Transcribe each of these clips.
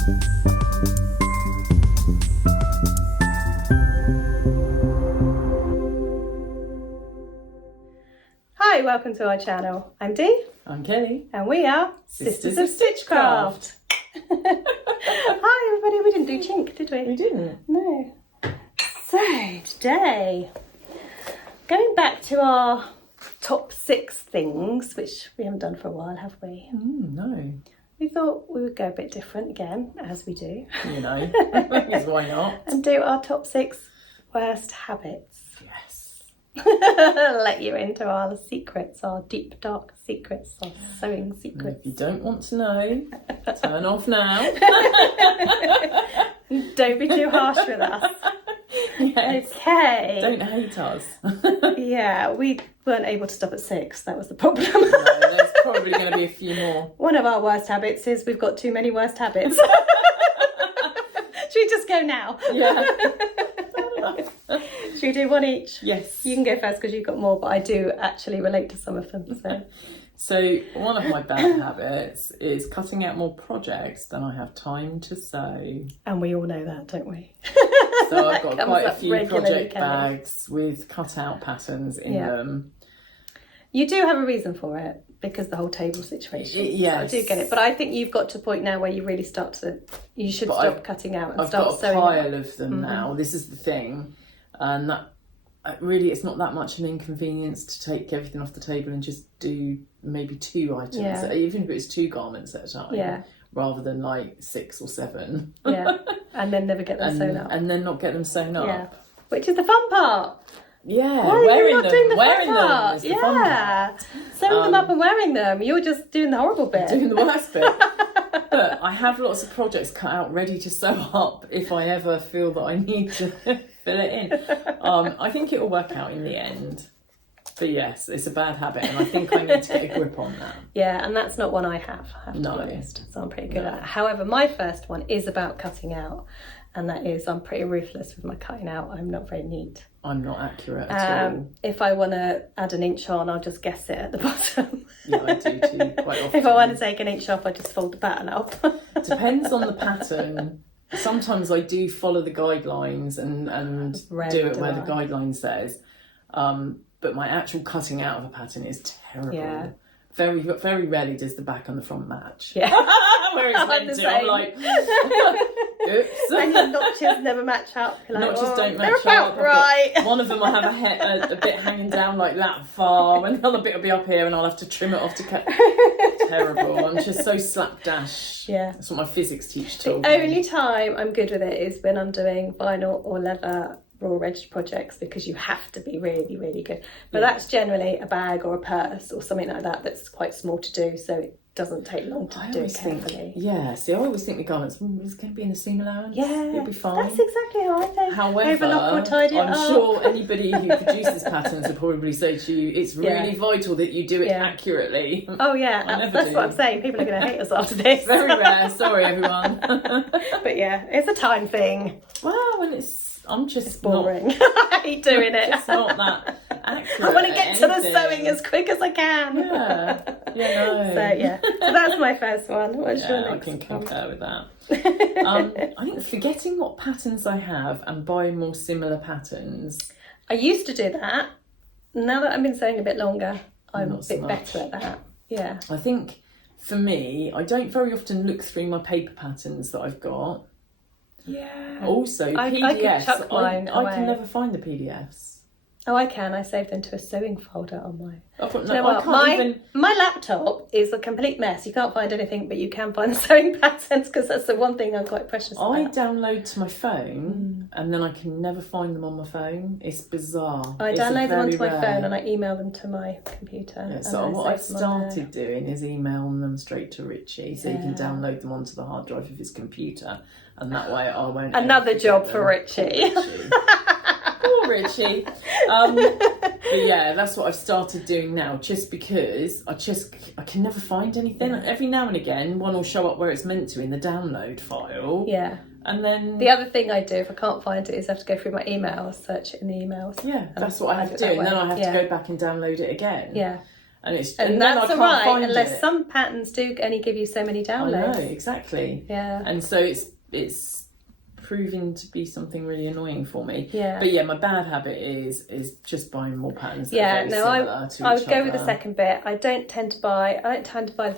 Hi, welcome to our channel. I'm Dee. I'm Kelly. And we are Sisters of Stitchcraft. Hi everybody, we didn't do chink, did we? We didn't. No. So, today, going back to our top 6 things, which we haven't done for a while, have we? No. We thought we would go a bit different again, as we do. You know, because why not? And do our top 6 worst habits. Yes. Let you into our secrets, our deep dark secrets, our sewing secrets. If you don't want to know, turn off now. Don't be too harsh with us. Yes. Okay. Don't hate us. Yeah, we weren't able to stop at 6. That was the problem. No, there's probably going to be a few more. One of our worst habits is we've got too many worst habits. Should we just go now? Yeah. Should we do one each? Yes. You can go first because you've got more, but I do actually relate to some of them. So one of my bad habits is cutting out more projects than I have time to sew. And we all know that, don't we? So I've got quite a few project Kelly. bags with cut out patterns in them. You do have a reason for it, because the whole table situation. Yes. So I do get it. But I think you've got to a point now where you really you should stop cutting out and start sewing. I've got a pile of them now. This is the thing. And that really, it's not that much an inconvenience to take everything off the table and just do maybe 2 items. Yeah. Even if it was 2 garments at a time. Yeah. Rather than like 6 or 7. Yeah. And then never get them sewn up. And then not get them sewn up. Yeah. Which is the fun part. Yeah, Why are you not doing the fun part? is the fun part. Sewing them up and wearing them. You're just doing the horrible bit. Doing the worst bit. But I have lots of projects cut out ready to sew up if I ever feel that I need to fill it in. I think it will work out in the end. But yes, it's a bad habit and I think I need to get a grip on that. Yeah, and that's not one I have to be honest. So I'm pretty good at it. However, my first one is about cutting out. And that is, I'm pretty ruthless with my cutting out. I'm not very neat. I'm not accurate at all. If I want to add an inch on, I'll just guess it at the bottom. Yeah, I do too, quite often. If I want to take an inch off, I just fold the pattern up. Depends on the pattern. Sometimes I do follow the guidelines and do it where the guideline says. But my actual cutting out of a pattern is terrible. Yeah. Very, very rarely does the back and the front match. Yeah. Where it's meant to. I'm like, oops. And your notches never match up. You're like, notches don't match they're about up. Right. One of them I have a bit hanging down like that far, and the other bit will be up here, and I'll have to trim it off to cut. Terrible. I'm just so slapdash. Yeah. That's what my physics teacher told me. The only time I'm good with it is when I'm doing vinyl or leather raw edged projects, because you have to be really, really good. But that's generally a bag or a purse or something like that that's quite small to do, so it doesn't take long to do it carefully. See, I always think the garments, it's going to be in a seam allowance. Yeah, it'll be fine. That's exactly how I think. However, overlock or tidy it I'm sure anybody who produces patterns will probably say to you, it's really vital that you do it accurately. Oh yeah, that's what I'm saying. People are going to hate us after this. Very rare. Sorry, everyone. But yeah, it's a time thing. Well, and I'm just it's boring. I hate doing it. It's not that accurate. I want to get to the sewing as quick as I can. Yeah. No. So that's my first one. What's your next I can concur with that. I think forgetting what patterns I have and buying more similar patterns. I used to do that. Now that I've been sewing a bit longer, I'm a bit better at that. Yeah. I think for me, I don't very often look through my paper patterns that I've got. Yeah. Also, PDFs. I can never find the PDFs. Oh, I can. I saved them to a sewing folder on my... My laptop is a complete mess. You can't find anything, but you can find the sewing patterns, because that's the one thing I'm quite precious about. I download to my phone and then I can never find them on my phone. It's bizarre. I download them onto my phone and I email them to my computer. Yeah, so what I've started doing is emailing them straight to Richie, so you can download them onto the hard drive of his computer, and that way I won't... Another job for Richie. Poor Richie. But yeah, that's what I've started doing now, just because I can never find anything. Every now and again one will show up where it's meant to in the download file. Yeah. And then the other thing I do if I can't find it is I have to go through my emails, search it in the emails. Yeah, that's what I have to do, and then I have to go back and download it again. Yeah. And it's and then I that's can't alright, find unless it. some patterns do only give you so many downloads. I know, exactly. Yeah. And so it's proving to be something really annoying for me. Yeah. But yeah, my bad habit is just buying more patterns that are very similar to I each would go other. with the second bit. I don't tend to buy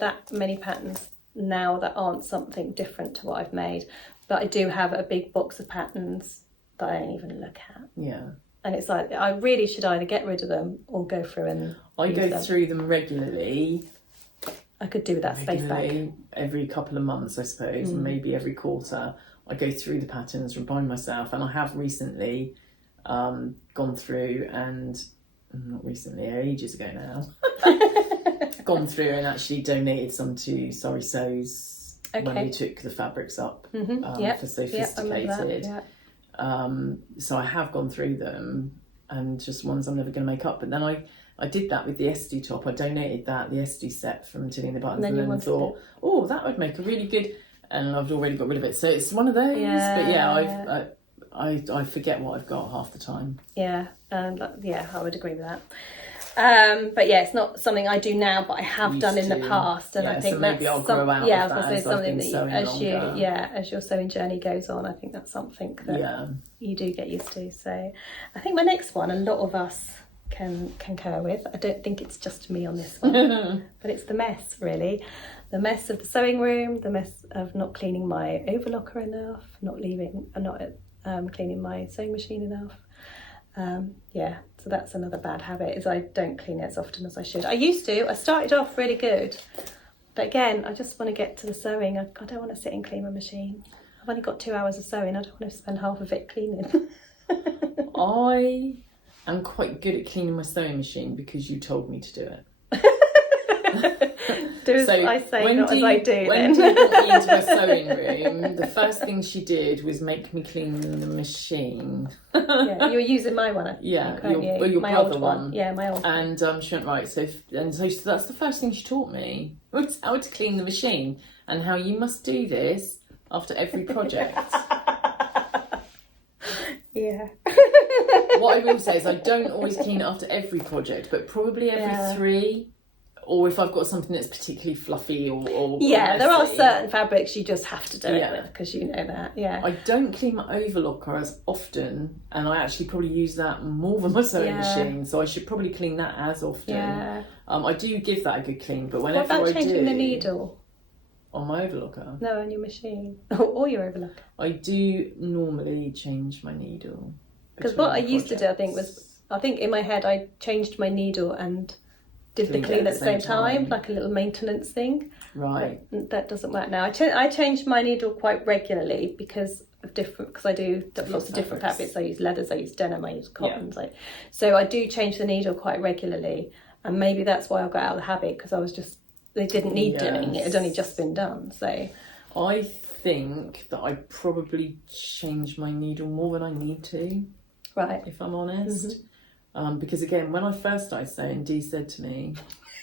that many patterns now that aren't something different to what I've made. But I do have a big box of patterns that I don't even look at. Yeah. And it's like, I really should either get rid of them or go through and I go through them regularly. I could do with that space back. Every couple of months, I suppose, and maybe every quarter. I go through the patterns, remind myself, and I have recently gone through and, not recently, ages ago now, gone through and actually donated some to Sorry Sews when we took the fabrics up for Sophisticated. So I have gone through them, and just ones I'm never going to make up. But then I did that with the Esty top. I donated the Esty set from Tilling the Buttons, and then thought, oh, that would make a really good... And I've already got rid of it. So it's one of those. Yeah. But yeah, I forget what I've got half the time. Yeah, I would agree with that. But yeah, it's not something I do now, but I have done in the past, and I think so maybe I'll grow out of that. I was going to say something that as your sewing journey goes on, I think that's something that you do get used to. So I think my next one, a lot of us can concur with. I don't think it's just me on this one, but it's the mess, really. The mess of the sewing room, the mess of not cleaning my overlocker enough, not cleaning my sewing machine enough. So that's another bad habit, is I don't clean it as often as I should. I used to. I started off really good, but again, I just want to get to the sewing. I don't want to sit and clean my machine. I've only got 2 hours of sewing. I don't want to spend half of it cleaning. I am quite good at cleaning my sewing machine because you told me to do it. Do as I say, not as I do. When Dee brought me into her sewing room, the first thing she did was make me clean the machine. Yeah, you were using my one, I think, your my brother old one. Yeah, my old one. And she went, right, so that's the first thing she taught me, was how to clean the machine and how you must do this after every project. Yeah. What I will say is I don't always clean it after every project, but probably every 3. Or if I've got something that's particularly fluffy or there are certain fabrics you just have to do it with, because you know that. I don't clean my overlocker as often, and I actually probably use that more than my sewing machine, so I should probably clean that as often. I do give that a good clean, but whenever what about changing the needle on my overlocker? No, on your machine or your overlocker. I do normally change my needle, because what I used to do, I think in my head I changed my needle and did the clean at the same time, like a little maintenance thing. Right. But that doesn't work now. I change my needle quite regularly because I do lots of different fabrics. I use leathers, I use denim, I use cottons. So I do change the needle quite regularly, and maybe that's why I got out of the habit, because they didn't need doing. It had only just been done. So I think that I probably change my needle more than I need to. Right. If I'm honest. Mm-hmm. Because again, when I first started sewing, Dee said to me,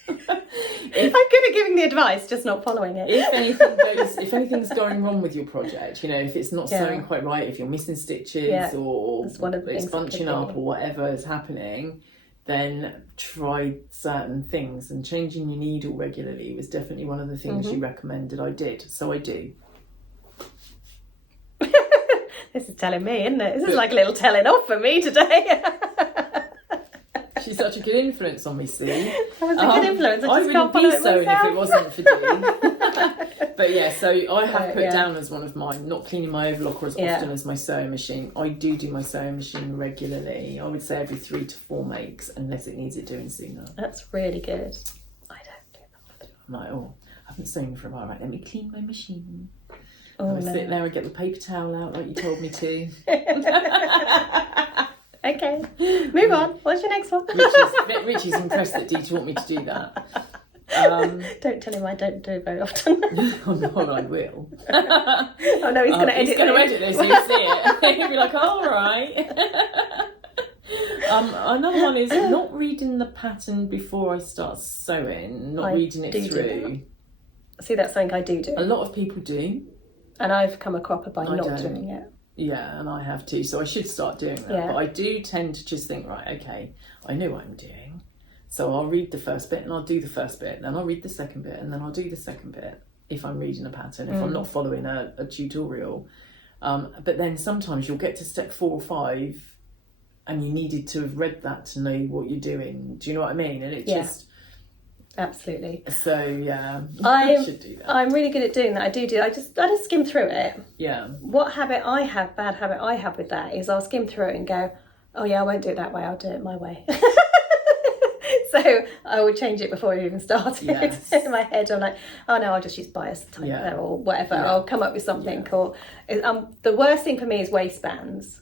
I'm good at giving the advice, just not following it. If anything's going wrong with your project, if it's not sewing quite right, if you're missing stitches or it's bunching up or whatever is happening, then try certain things. And changing your needle regularly was definitely one of the things you recommended I did. So I do. This is telling me, isn't it? This is like a little telling off for me today. She's such a good influence on me, see. That was a good influence. I wouldn't be sewing if it wasn't for Dee. But yeah, so I have put down as one of mine, not cleaning my overlocker as often as my sewing machine. I do my sewing machine regularly. I would say every 3 to 4 makes, unless it needs it doing sooner. That's really good. I don't do that. I'm like, I haven't sewn for a while. Right, let me clean my machine. I sit there and get the paper towel out like you told me to. Okay, move on. What's your next one? Richie's impressed that Dee taught me to do that. Don't tell him I don't do it very often. Oh no, I will. Oh no, he's going to edit this. He's going to edit this, you'll see it. He'll be like, all right. Another one is not reading the pattern before I start sewing, reading it through. See, that's something I do. A lot of people do. And I've come a cropper by not doing it. Yeah, and I have too, so I should start doing that. But I do tend to just think, right, okay, I know what I'm doing. So I'll read the first bit and I'll do the first bit, then I'll read the second bit and then I'll do the second bit if I'm reading a pattern, if I'm not following a tutorial. But then sometimes you'll get to step 4 or 5 and you needed to have read that to know what you're doing. Do you know what I mean? And it just... Absolutely. So yeah, I should do that. I'm really good at doing that. I just skim through it. Yeah. What bad habit I have with that is I'll skim through it and go, oh yeah, I won't do it that way, I'll do it my way. So I will change it before I even started. Yes. In my head I'm like, oh no, I'll just use bias type there or whatever. I'll come up with something or the worst thing for me is waistbands.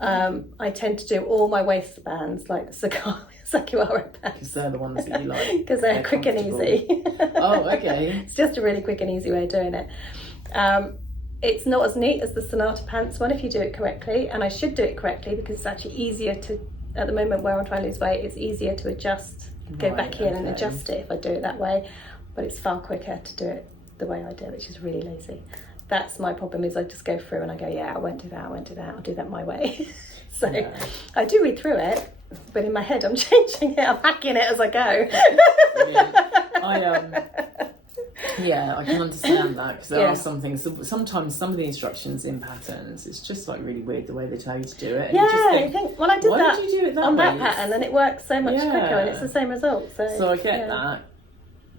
I tend to do all my waistbands like Sakuara bands. Because they're the ones that you like. Because they're quick and easy. Oh, okay. It's just a really quick and easy way of doing it. It's not as neat as the Sonata Pants one if you do it correctly, and I should do it correctly because it's actually easier to, at the moment where I'm trying to lose weight, it's easier to adjust, go back in and adjust it if I do it that way, but it's far quicker to do it the way I do it, which is really lazy. That's my problem, is I just go through and I go, yeah, I won't do that, I'll do that my way. So I do read through it, but in my head I'm changing it, I'm hacking it as I go. I can understand that, because there are some things, sometimes some of the instructions in patterns, it's just like really weird the way they tell you to do it. And you think, well, I did that did you do it on way? that pattern and it works so much quicker and it's the same result. So I get that.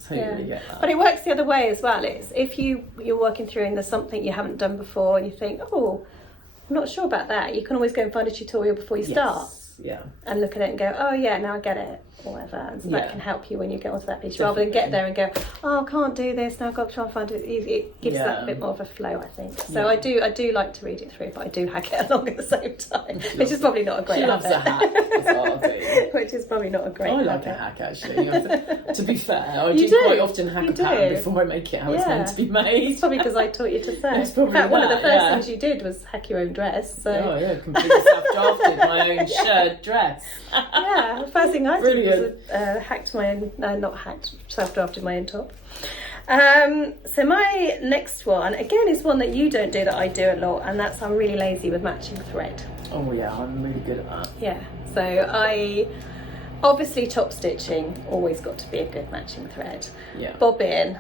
Totally get that. But it works the other way as well. It's if you're working through and there's something you haven't done before and you think, oh, I'm not sure about that, you can always go and find a tutorial before you start. Yeah. And look at it and go, oh yeah, now I get it, or whatever. And so that can help you when you get onto that piece, rather than get there and go, oh, I can't do this, now I've got to try and find it. It gives that a bit more of a flow, I think. So I do like to read it through, but I do hack it along at the same time, which is probably not a great habit. She loves a hack, that's what I'll do. Which is probably not a great habit. I like a hack, actually. To be fair, I do quite often hack a pattern before I make it how it's meant to be made. It's probably because I taught you to sew. It's probably in fact, one of the first things you did was hack your own dress. So. Oh yeah, completely self-drafted my own shared dress. Yeah, the first thing I did was hacked my own, self-drafted my own top. So my next one, again, is one that you don't do that I do a lot, and that's I'm really lazy with matching thread. Oh yeah, I'm really good at that. Yeah, so obviously top stitching, always got to be a good matching thread. Yeah. Bobbin,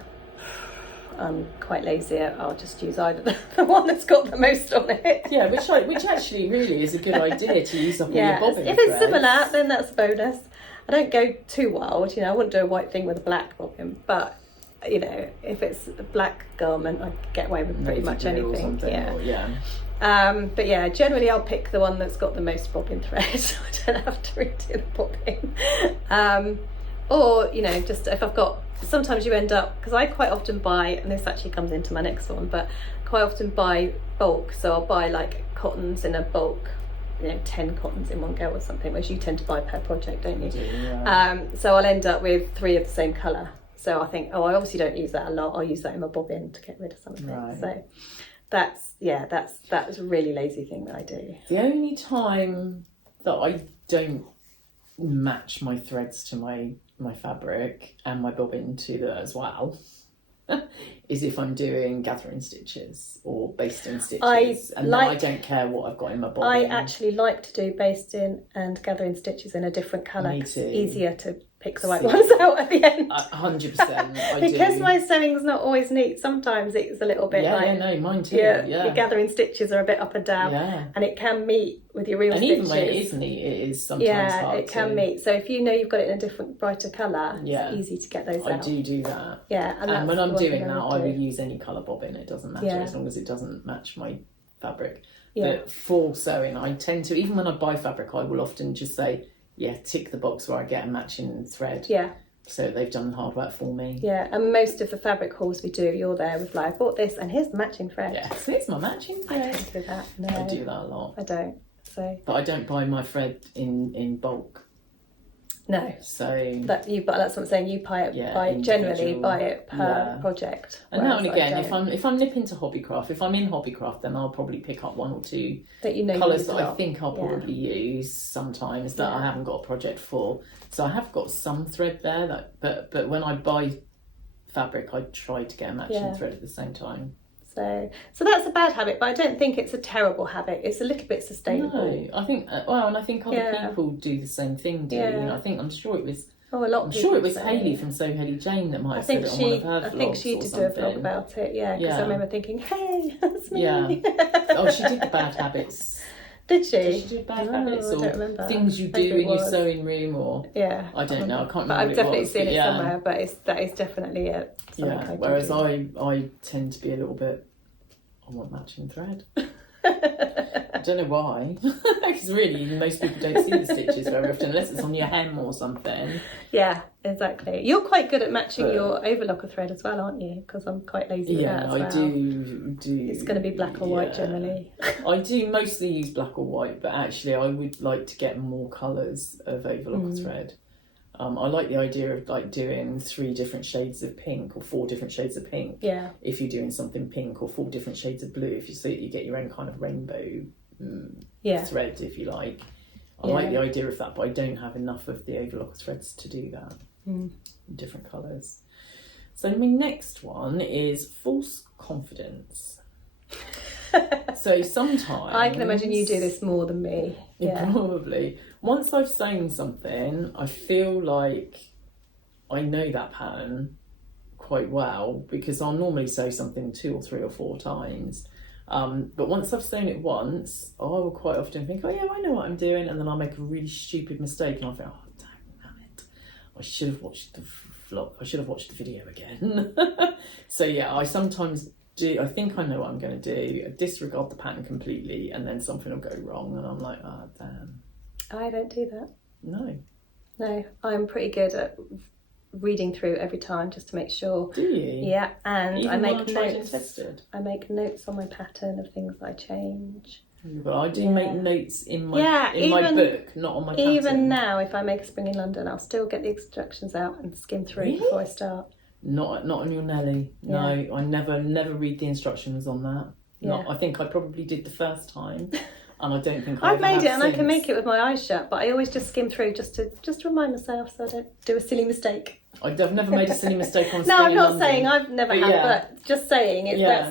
I'm quite lazy. I'll just use either the one that's got the most on it. Yeah, which actually really is a good idea to use up all your bobbin if it's similar, then that's a bonus. I don't go too wild, I wouldn't do a white thing with a black bobbin, but if it's a black garment, I get away with pretty much anything. But yeah, generally I'll pick the one that's got the most bobbin thread, so I don't have to redo the bobbin. Or just if I've got, sometimes you end up, because I quite often buy, and this actually comes into my next one, but quite often buy bulk, so I'll buy like cottons in a bulk, 10 cottons in one go or something, whereas you tend to buy per project, don't you? So I'll end up with 3 of the same colour. So I think, I obviously don't use that a lot, I'll use that in my bobbin to get rid of something. Right. So that was a really lazy thing that I do. The only time that I don't match my threads to my fabric and my bobbin to that as well is if I'm doing gathering stitches or basting stitches, then I don't care what I've got in my bobbin. I actually like to do basting and gathering stitches in a different colour. Me too. It's easier to pick the right ones out at the end. 100%. Because my sewing's not always neat, sometimes it's a little bit mine too. Your gathering stitches are a bit up and down, and it can meet with your real stitches. And even when it is neat, it is sometimes hard. It can meet. So if you've got it in a different, brighter colour, it's easy to get those out. I do that. Yeah, and when I'm doing that, I would use any colour bobbin. It doesn't matter as long as it doesn't match my fabric. But for sewing, I tend to, even when I buy fabric, I will often just say, tick the box where I get a matching thread. Yeah. So they've done the hard work for me. Yeah, and most of the fabric hauls we do, you're there with I bought this and here's the matching thread. Yes, here's my matching thread. I don't do that. No. I do that a lot. I don't. But I don't buy my thread in bulk. No. So that's what I'm saying. You buy it generally buy it per project. And now and again, if I'm nipping to Hobbycraft, if I'm in Hobbycraft, then I'll probably pick up 1 or 2 colours that I think I'll probably use sometimes that I haven't got a project for. So I have got some thread there, but when I buy fabric, I try to get a matching thread at the same time. So that's a bad habit, but I don't think it's a terrible habit. It's a little bit sustainable. No, I think, and I think other people do the same thing, do you? I'm sure it was... Oh, a lot. I'm sure it was Hayley from So Helly Jane that might have said it on one of her vlogs. I think she did do a vlog about it, because I remember thinking, hey, that's me. Yeah. Oh, she did the bad habits. Did she? Did she do bad habits I or don't remember. things you do in your sewing room or... Yeah. I don't know, I can't remember. But I've definitely seen it but somewhere, but that is definitely it. Whereas I tend to be a little bit... I want matching thread. I don't know why, because really most people don't see the stitches very often unless it's on your hem or something. Yeah, exactly. You're quite good at matching your overlocker thread as well, aren't you? Because I'm quite lazy with that as well. I do. It's going to be black or white generally. I do mostly use black or white, but actually I would like to get more colours of overlocker thread. I like the idea of like doing 3 different shades of pink or 4 different shades of pink. Yeah. If you're doing something pink, or 4 different shades of blue, if you so you get your own kind of rainbow thread, if you like. I like the idea of that, but I don't have enough of the overlocker threads to do that. In different colours. So my next one is false confidence. So sometimes I can imagine you do this more than me. Yeah. Probably. Once I've sewn something, I feel like I know that pattern quite well, because I'll normally sew something 2 or 3 or 4 times. But once I've sewn it once, I will quite often think, oh yeah, I know what I'm doing, and then I'll make a really stupid mistake and I'll think, oh damn it, I should have watched the vlog, I should have watched the video again. So yeah, I sometimes I think I know what I'm going to do. I disregard the pattern completely, and then something will go wrong, and I'm like, oh damn. I don't do that. No, I'm pretty good at reading through every time just to make sure. Do you? Yeah, and even I make when tried notes. And tested? I make notes on my pattern of things that I change. But I do make notes in my my book, not on my pattern. Even now, if I make a spring in London, I'll still get the instructions out and skim through before I start. Not on your Nelly. No, I never read the instructions on that. I think I probably did the first time, and I don't think I've made it, and I can make it with my eyes shut. But I always just skim through just to remind myself so I don't do a silly mistake. I've never made a silly mistake on. No, I'm not saying I've never had, but just saying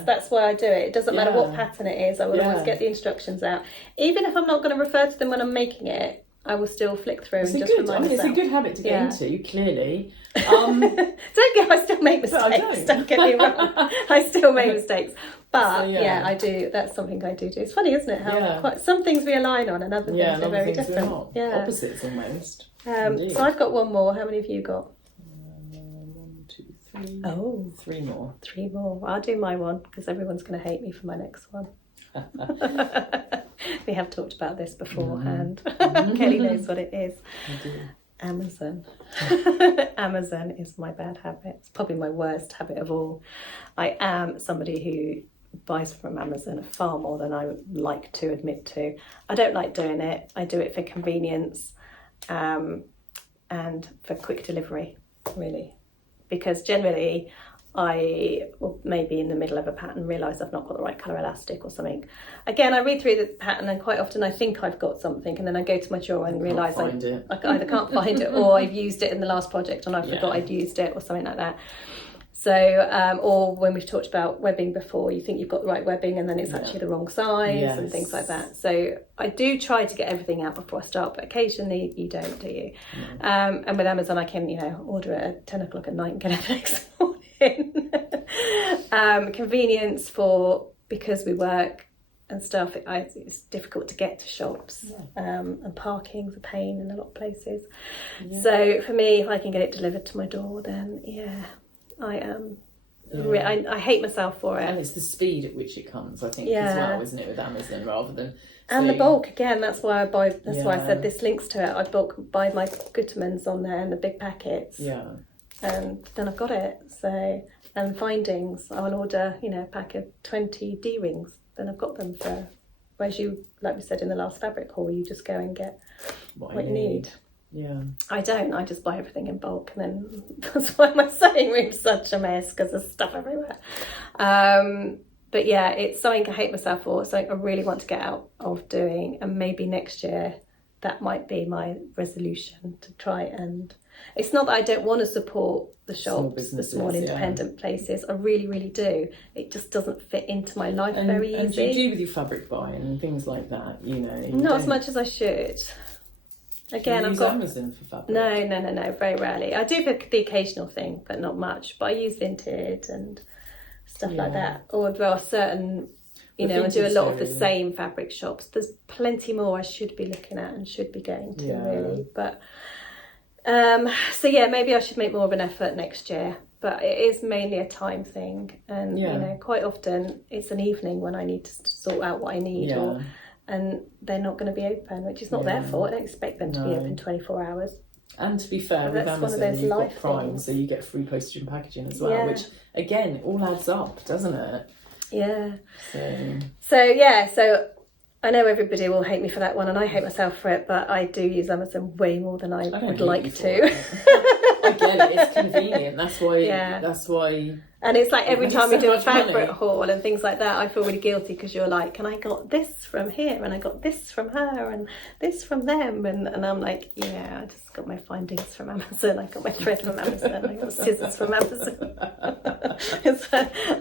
that's why I do it. It doesn't matter what pattern it is. I will always get the instructions out, even if I'm not going to refer to them when I'm making it. I will still flick through and just remind myself. It's a good habit to get into, clearly. I still make mistakes. Don't get me wrong. I still make mistakes. But I do. That's something I do. It's funny, isn't it? How some things we align on and other things are very different. Opposites almost. So I've got one more. How many have you got? 1, 2, 3. Oh, 3 more. 3 more. I'll do my one because everyone's going to hate me for my next one. We have talked about this beforehand. Kelly knows what it is. I do. Amazon. Amazon is my bad habit. It's probably my worst habit of all. I am somebody who buys from Amazon far more than I would like to admit to. I don't like doing it. I do it for convenience and for quick delivery, really. Because generally I will maybe in the middle of a pattern realise I've not got the right colour elastic or something. Again, I read through the pattern and quite often I think I've got something, and then I go to my drawer and realise I either can't find it or I've used it in the last project and I forgot I'd used it or something like that. So, or when we've talked about webbing before, you think you've got the right webbing and then it's actually the wrong size and things like that. So I do try to get everything out before I start, but occasionally you don't, do you? And with Amazon, I can, order it at 10 o'clock at night and get it the next morning. Convenience because we work and stuff, it's difficult to get to shops, and parking's a pain in a lot of places. So for me, if I can get it delivered to my door, then I am. I hate myself for it. And it's the speed at which it comes, I think, as well, isn't it, with Amazon, rather than. And the bulk again. That's why I buy. That's why I said this links to it. I buy my Guttermans on there and the big packets. Yeah. And then I've got it. So, and findings, I'll order, a pack of 20 D-rings. Then I've got them for, whereas you, like we said in the last fabric haul, you just go and get what you need. Yeah. I don't. I just buy everything in bulk, and then that's why my sewing room's such a mess because there's stuff everywhere. But yeah, it's something I hate myself for. Something I really want to get out of doing, and maybe next year that might be my resolution to try and It's not that I don't want to support the shops, the small independent places. I really, really do. It just doesn't fit into my life very easy. And do you do with your fabric buying and things like that? You know, not as much as I should. Again, I've got Amazon for fabric. No, very rarely. I do for the occasional thing, but not much. But I use Vinted and stuff like that. Or there are certain, I do a lot of the same fabric shops. There's plenty more I should be looking at and should be going to really. But so maybe I should make more of an effort next year. But it is mainly a time thing, and quite often it's an evening when I need to sort out what I need, and they're not going to be open, which is not their fault. I don't expect them to be open 24 hours. And to be fair, with Amazon, you've got Prime, so you get free postage and packaging as well, which again all adds up, doesn't it? Yeah. So I know everybody will hate me for that one, and I hate myself for it, but I do use Amazon way more than I would like to. I get it, it's convenient. That's why. And it's like every time we do a fabric haul and things like that, I feel really guilty because you're like, and I got this from here, and I got this from her, and this from them, and I'm like, I just got my findings from Amazon, I got my thread from Amazon, I got scissors from Amazon.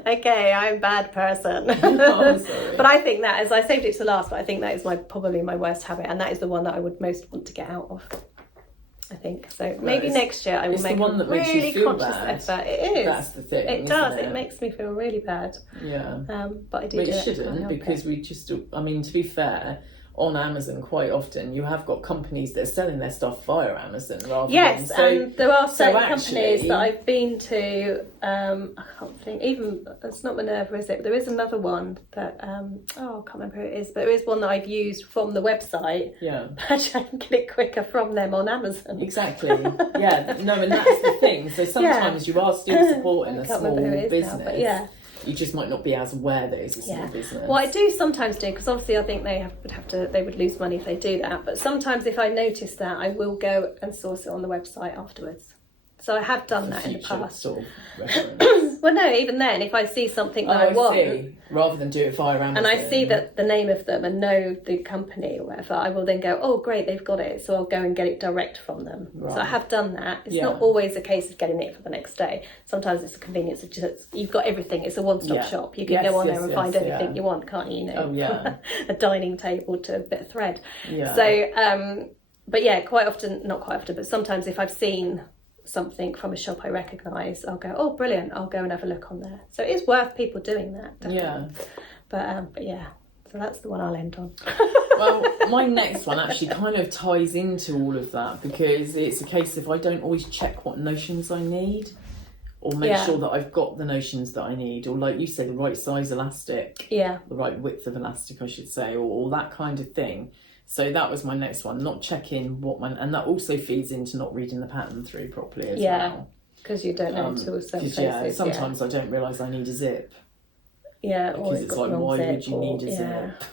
Okay, I'm a bad person. But I think that, as I saved it to last, but I think that is probably my worst habit, and that is the one that I would most want to get out of. I think so. Maybe next year I will make a really conscious effort. It is. That's the thing. It does. It makes me feel really bad. Yeah. But I do. But it shouldn't, because we just. I mean, to be fair, on Amazon quite often you have got companies that are selling their stuff via Amazon rather than. And there are certain companies that I've been to. I can't think. Even it's not Minerva, is it? There is another one that. I can't remember who it is, but there is one that I've used from the website. Yeah. But I can get it quicker from them on Amazon. Exactly. Yeah. No, and that's the thing. So sometimes you are still supporting a small business. Now, but you just might not be as aware that it's a small business. Well, I do sometimes do, because obviously I think they would lose money if they do that. But sometimes if I notice that, I will go and source it on the website afterwards. So I have done that in the past. Sort of reference. Well, no, even then, if I see something that I want, rather than do it via Amazon, and I see that the name of them and know the company or whatever, I will then go, oh great, they've got it, so I'll go and get it direct from them. Right. So I have done that. It's not always a case of getting it for the next day. Sometimes it's a convenience of just, you've got everything. It's a one-stop shop. You can go on there and find anything you want, can't you? A dining table to a bit of thread. Yeah. So, but quite often, not quite often, but sometimes if I've seen something from a shop I recognise, I'll go, oh brilliant, I'll go and have a look on there. So it is worth people doing that, definitely. But so that's the one I'll end on. Well, my next one actually kind of ties into all of that, because it's a case of I don't always check what notions I need, or make sure that I've got the notions that I need, or like you say, the right size elastic, the right width of elastic I should say, or that kind of thing. So that was my next one, not checking and that also feeds into not reading the pattern through properly as well. Because you don't know until some places. Sometimes I don't realise I need a zip. Yeah, because it's like, why would you need a zip?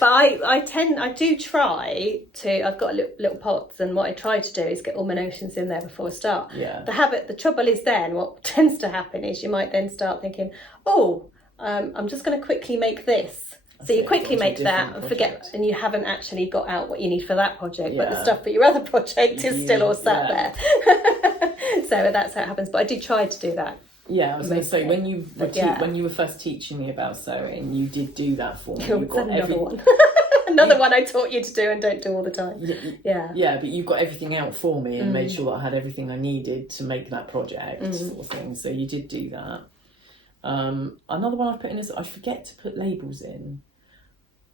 But I do try to, I've got little pots, and what I try to do is get all my notions in there before I start. Yeah. The trouble is then, what tends to happen is you might then start thinking, I'm just going to quickly make this. So you quickly make that and forget, and you haven't actually got out what you need for that project, but the stuff for your other project is still all sat there. So that's how it happens. But I did try to do that. Yeah, I was going to say, when you were first teaching me about sewing, you did do that for me. You've got another one I taught you to do and don't do all the time. Yeah, but you got everything out for me and made sure that I had everything I needed to make that project sort of thing. So you did do that. Another one I've put in is I forget to put labels in.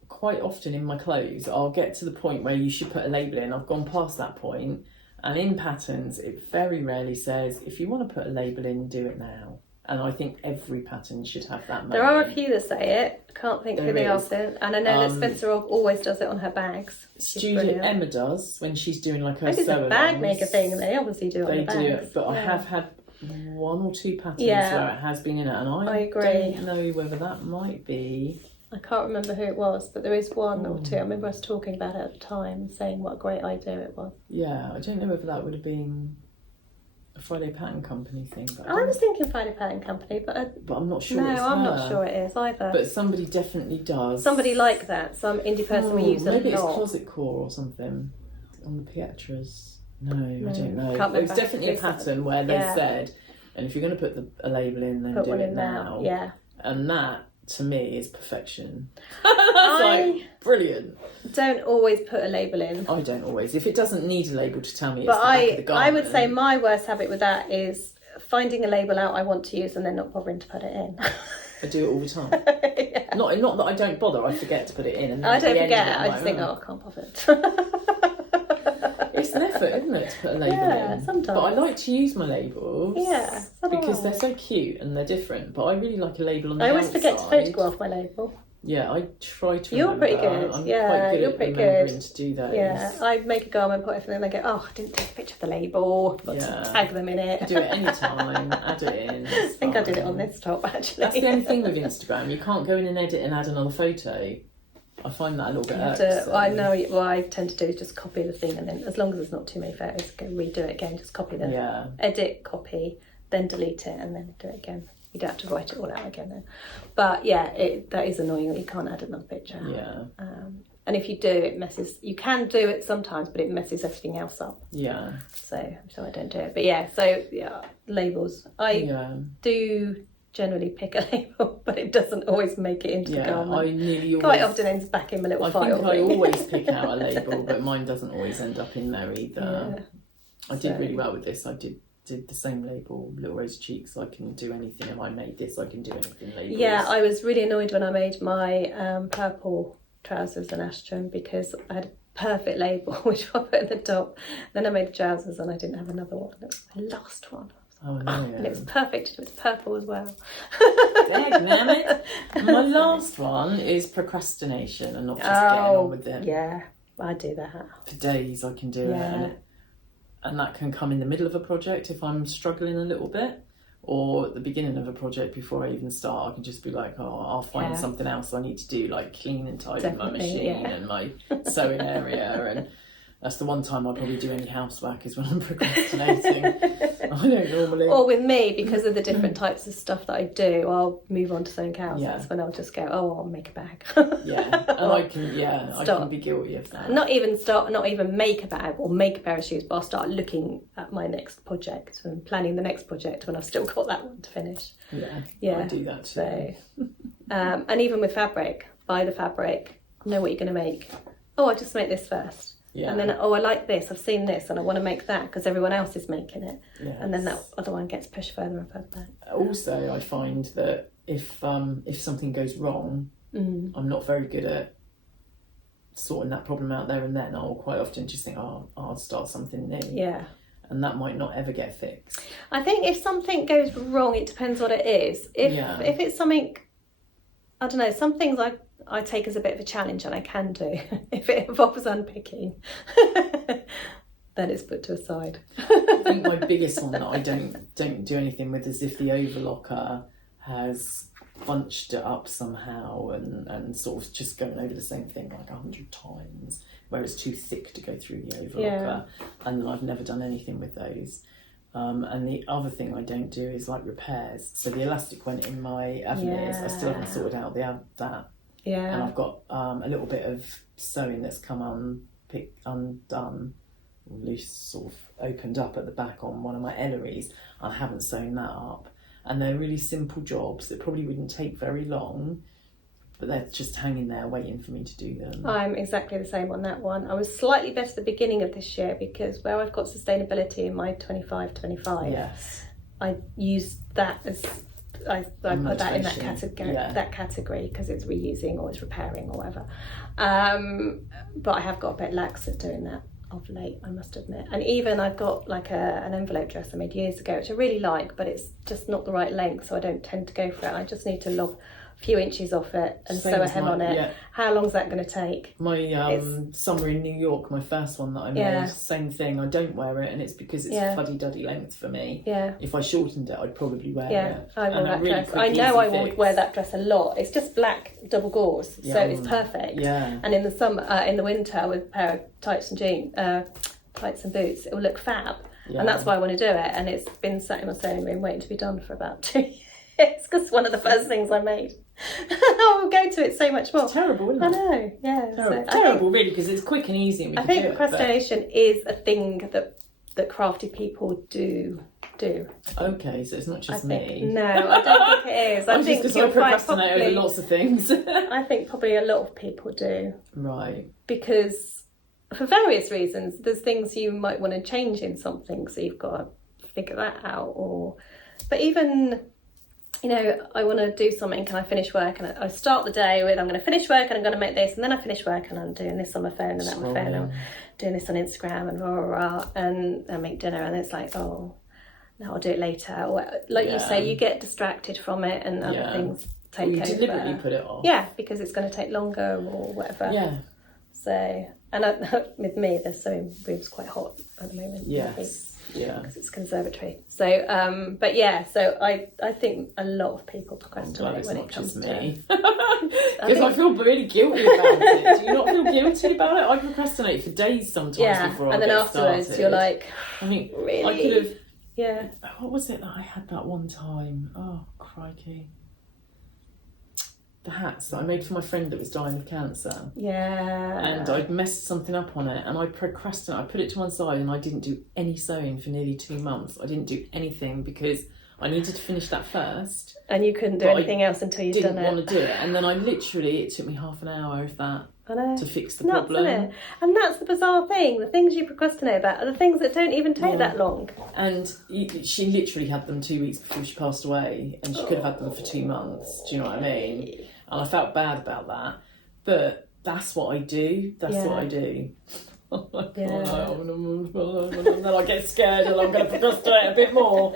Quite often in my clothes, I'll get to the point where you should put a label in. I've gone past that point, and in patterns, it very rarely says, if you want to put a label in, do it now. And I think every pattern should have that moment. There are a few that say it. I can't think who they are. And I know that Spencer always does it on her bags. Emma does when she's doing like her sew-alongs. It's a bag maker thing, and they obviously do it on the bags. They do it, but I have had one or two patterns where it has been in it, and I agree. Don't know whether that might be. I can't remember who it was, but there is one or two. I remember us talking about it at the time, saying what a great idea it was. Yeah, I don't know whether that would have been a Friday Pattern Company thing. But I was thinking Friday Pattern Company, but I'm not sure. No, I'm not sure it is either. But somebody definitely does. Somebody like that, some indie person we use a lot. Maybe it's Closet Core or something on the Pietras. No, I don't know. Can't It was definitely a pattern where they said, and if you're going to put a label in, then do it now. Yeah. And that, to me, is perfection. That's like brilliant. Don't always put a label in. I don't always. If it doesn't need a label to tell me, but it's the back of the garment. I would say my worst habit with that is finding a label out I want to use and then not bothering to put it in. I do it all the time. Not that I don't bother. I forget to put it in. And I don't forget. I just think, I can't bother. It's an effort, isn't it, to put a label in? Sometimes. But I like to use my labels. Yeah. Because they're so cute and they're different. But I really like a label on the outside. I always forget to photograph my label. Yeah, I try to. You're pretty good. I'm yeah, quite good you're at pretty remembering good to do those. Yeah, I make a garment, put everything, and I go, oh, I didn't take a picture of the label. Got to tag them in it. Do it anytime. Add it in. I think I did it on this top actually. That's the only thing with Instagram. You can't go in and edit and add another photo. I find that a little bit irksome. I know what I tend to do is just copy the thing, and then as long as there's not too many photos, go redo it again. Just copy them. Yeah. Edit, copy, then delete it, and then do it again. You don't have to write it all out again then. But yeah, that is annoying that you can't add another picture. Yeah. And if you do, it messes. You can do it sometimes, but it messes everything else up. Yeah. So I don't do it. But yeah, labels. I do generally pick a label, but it doesn't always make it into the garment. I nearly always. Quite often ends back in my little file. I think I always pick out a label, but mine doesn't always end up in there either. Yeah. I did really well with this. I did the same label, Little Rose Cheeks. I can do anything. If I made this, I can do anything. Labels. Yeah, I was really annoyed when I made my purple trousers and Astron because I had a perfect label which I put in the top. Then I made the trousers and I didn't have another one. It was my last one. Oh no! And it was perfect. It was purple as well. Damn it! My last one is Procrastination, and not just getting on with it. Yeah, I do that. For days I can do it. And that can come in the middle of a project if I'm struggling a little bit, or at the beginning of a project before I even start. I can just be like, I'll find something else I need to do, like clean and tidy my machine and my sewing area. And that's the one time I probably do any housework is when I'm procrastinating. I don't normally. Or with me, because of the different types of stuff that I do, I'll move on to something else. That's when I'll just go, I'll make a bag. And I can be guilty of that. Not even make a bag or make a pair of shoes, but I'll start looking at my next project and planning the next project when I've still got that one to finish. Yeah, I do that too. So, and even with fabric, buy the fabric, know what you're going to make. I'll just make this first. Yeah. And then, I like this, I've seen this, and I want to make that because everyone else is making it. Yes. And then that other one gets pushed further and further back. Also, I find that if something goes wrong, I'm not very good at sorting that problem out there and then. I'll quite often just think, I'll start something new. Yeah. And that might not ever get fixed. I think if something goes wrong, it depends what it is. If it's something, I don't know, some things I take as a bit of a challenge and I can do. If it involves unpicking, then it's put to a side. I think my biggest one that I don't do anything with is if the overlocker has bunched it up somehow and sort of just going over the same thing like 100 times, where it's too thick to go through the overlocker, and I've never done anything with those. And the other thing I don't do is like repairs. So the elastic went in my Averners. I still haven't sorted out that. Yeah. And I've got a little bit of sewing that's come undone, loose, sort of opened up at the back on one of my Elleries. I haven't sewn that up. And they're really simple jobs that probably wouldn't take very long, but they're just hanging there waiting for me to do them. I'm exactly the same on that one. I was slightly better at the beginning of this year because where I've got sustainability in my 25-25, yes, I use that as I put that in that category because it's reusing or it's repairing or whatever. But I have got a bit lax at doing that of late, I must admit. And even I've got like an envelope dress I made years ago, which I really like, but it's just not the right length, so I don't tend to go for it. I just need to log a few inches off it and sew a hem on it. Yeah. How long's that going to take? My summer in New York, my first one that I made, same thing. I don't wear it, and it's because it's fuddy-duddy length for me. Yeah. If I shortened it, I'd probably wear it. I wore that dress. I know I would wear that dress a lot. It's just black double gauze, so it's perfect. Yeah. And in the summer, in the winter, with a pair of tights and jeans, tights and boots, it will look fab. Yeah. And that's why I want to do it. And it's been sat in my sewing room waiting to be done for about 2 years. It's because one of the first things I made. I will go to it so much more. It's terrible, isn't it? I know, yeah. Terrible, really, because it's quick and easy. And I think procrastination is a thing that that crafty people do. Okay, so it's not just me. No, I don't think it is. I think because I procrastinate over lots of things. I think probably a lot of people do. Right. Because for various reasons, there's things you might want to change in something, so you've got to figure that out. But even, I want to do something, can I finish work? And I start the day with, I'm going to finish work and I'm going to make this, and then I finish work and I'm doing this on my phone and that on my phone, and I'm doing this on Instagram and and I make dinner, and it's like, oh, no, I'll do it later. Or, like you say, you get distracted from it and other things take over. You deliberately put it off. Yeah, because it's going to take longer or whatever. Yeah. So, and with me, the sewing room's quite hot at the moment. Yes. Yeah. Because it's conservatory. So, but yeah, so I think a lot of people procrastinate when it comes to me. Because I feel really guilty about it. Do you not feel guilty about it? I procrastinate for days sometimes before I and then afterwards started. You're like, I mean, really? I could have. Yeah. What was it that I had that one time? Oh, crikey. The hats that I made for my friend that was dying of cancer. Yeah. And I'd messed something up on it and I procrastinated. I put it to one side and I didn't do any sewing for nearly 2 months. I didn't do anything because I needed to finish that first. And you couldn't do anything else until you'd done it. Didn't want to do it. And then it took me half an hour of that to fix the problem. Isn't it? And that's the bizarre thing. The things you procrastinate about are the things that don't even take that long. And she literally had them 2 weeks before she passed away, and she could have had them for 2 months. Do you know what I mean? And I felt bad about that. But that's what I do. That's what I do. And then I get scared and I'm going to procrastinate a bit more.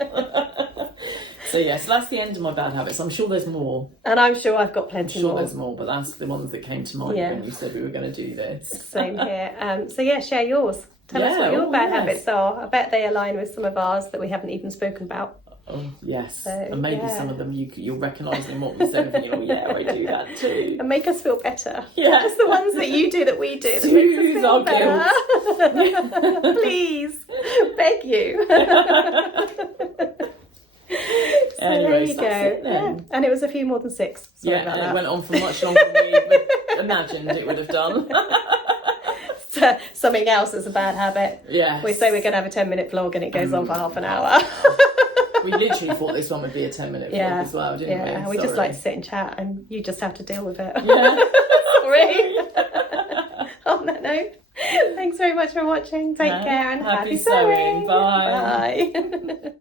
So that's the end of my bad habits. I'm sure there's more. And I'm sure I've got plenty more. There's more, but that's the ones that came to mind when you said we were going to do this. Same here. So share yours. Tell us what your bad habits are. I bet they align with some of ours that we haven't even spoken about. Oh, yes. So, and maybe some of them you'll recognise in what we said and think, I do that too. And make us feel better. Yeah. Just the ones that you do that we do. That makes us feel better. Please. Beg you. So anyways, there you go. And it was a few more than 6. Sorry about that. It went on for much longer than we imagined it would have done. So, something else is a bad habit. Yeah. We say we're going to have a 10-minute vlog and it goes on for half an hour. We literally thought this one would be a 10-minute vlog as well, didn't we? Yeah, we just like to sit and chat and you just have to deal with it. Yeah. Sorry. On that note, thanks very much for watching. Take care and happy sewing. Bye. Bye.